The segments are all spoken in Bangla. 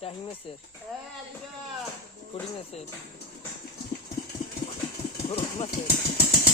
টাহি মেসের কুড়ি মেসের কুড়ি মেসের তোমরা থাম আমার কাছে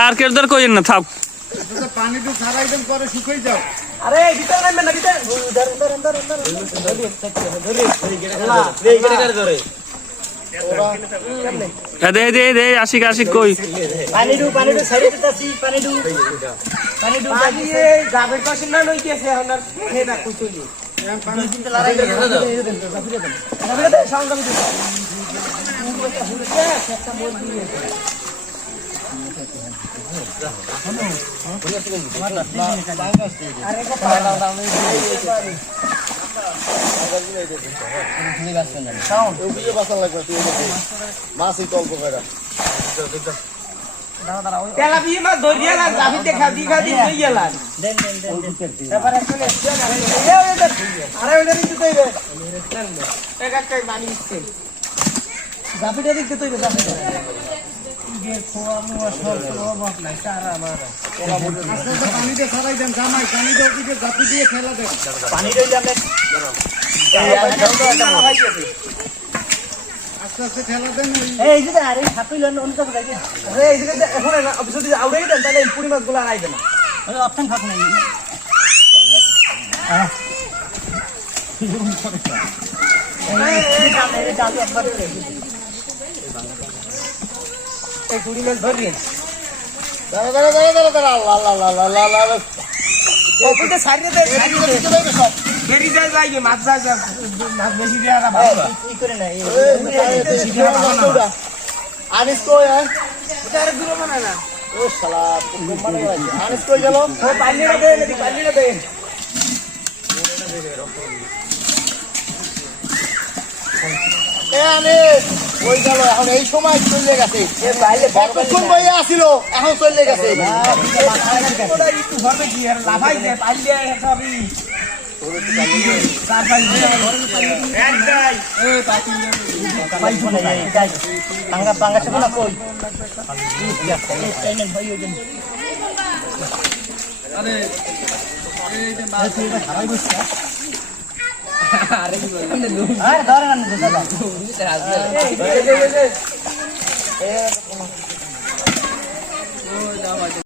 আর কেউ ধর কইেন না থাক। পানিটা ছাড়াই দেন পরে শুকাই যাও। আরে ভিতরে নামবে না ভিতরে। ধর ধর ধর ধর এ, দে দে দে আশিক আশিক কই? পানি পানি দিতাছি পানি ডু পানি ডু পানি গাবের পাশে না লইতেছে এখন হে না কুচুলি। করে মাছ ধরি গেলাম জাফি দেখা দিঘা দিয়ে লই গেলাম দেন দেন জামাই পানিটা ওদিকে জাপি দিয়ে খেলা দেন। পানি আমরা আস্তে আস্তে খেলা দেন এই যে আরে ছাতুই লন অন্য কাছে যাই আরে এই যে এখন যদি আউড়াই দেন তাহলে এই পুরি মাছগুলো আর আইবে না। আরে অপশন থাকে না। এই কুড়ি মাছ ধরিয়ে দাঁড়া দাঁড়া দাঁড়া দাঁড়া লা লা লা লা ওপরে সারিয়ে দেয় সারিয়ে দেয় বেরি যায় যাইবে মাছ যায় যায়, মাছ বেশি দেয়া না ভালো। কি করে না এই আনিস তো হ্যাঁ? এটা আর দূর মানে না। ও শালা মানে আনিস কই গেল? ও পাল্লিটা দেন এদিকে পাল্লিটা দেন এ আনিস! গেল এখন এই সময় চলে গেছে। কতক্ষণ বইয়া আসিল এখন চলে গেছে। পাঙ্গা পাঙ্গা সব না কই আরে না